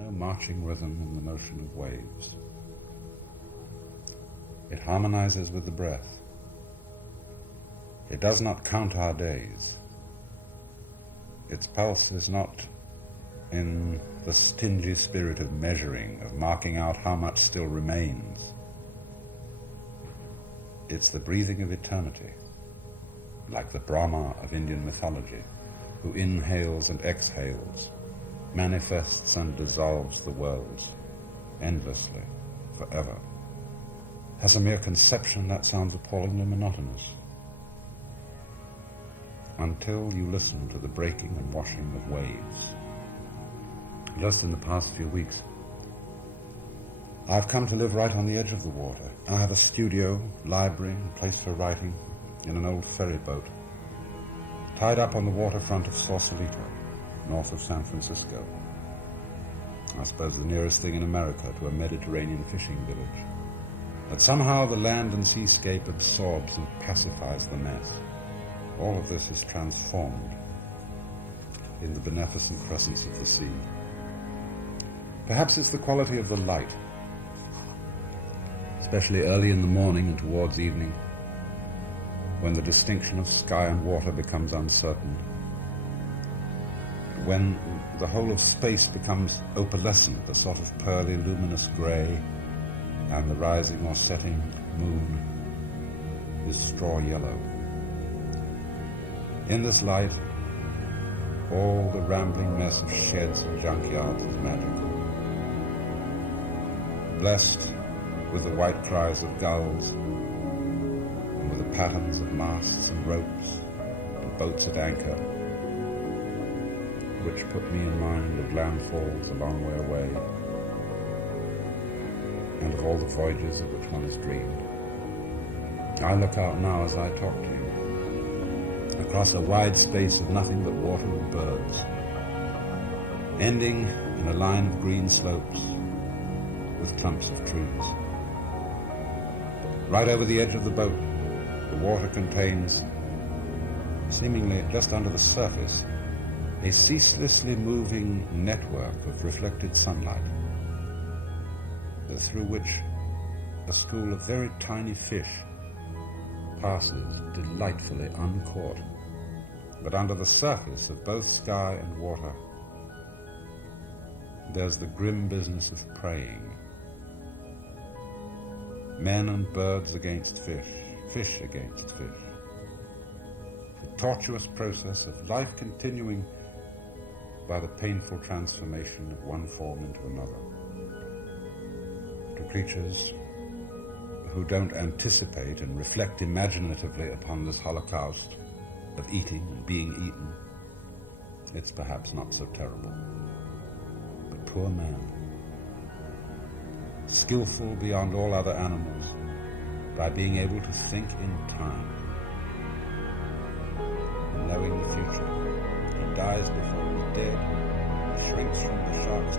no marching rhythm in the motion of waves. It harmonizes with the breath. It does not count our days. Its pulse is not in the stingy spirit of measuring, of marking out how much still remains. It's the breathing of eternity, like the Brahma of Indian mythology, who inhales and exhales, manifests and dissolves the worlds endlessly, forever. As a mere conception, that sounds appallingly monotonous, until you listen to the breaking and washing of waves. Just in the past few weeks, I've come to live right on the edge of the water. I have a studio, library, and place for writing in an old ferry boat, tied up on the waterfront of Sausalito, north of San Francisco. I suppose the nearest thing in America to a Mediterranean fishing village. But somehow the land and seascape absorbs and pacifies the mess. All of this is transformed in the beneficent presence of the sea. Perhaps it's the quality of the light, especially early in the morning and towards evening, when the distinction of sky and water becomes uncertain, when the whole of space becomes opalescent, a sort of pearly luminous grey, and the rising or setting moon is straw yellow. In this light, all the rambling mess of sheds and junkyards is magical. Blessed with the white cries of gulls, and with the patterns of masts and ropes and boats at anchor, which put me in mind of landfalls a long way away, and of all the voyages of which one has dreamed. I look out now as I talk to you, across a wide space of nothing but water and birds, ending in a line of green slopes with clumps of trees. Right over the edge of the boat, the water contains, seemingly just under the surface, a ceaselessly moving network of reflected sunlight, through which a school of very tiny fish passes delightfully uncaught. But under the surface of both sky and water, there's the grim business of preying. Men and birds against fish, fish against fish. The tortuous process of life continuing by the painful transformation of one form into another. To creatures who don't anticipate and reflect imaginatively upon this holocaust of eating and being eaten, it's perhaps not so terrible. But poor man, skillful beyond all other animals, by being able to think in time, and knowing the future, he dies before he's dead, shrinks from the shark's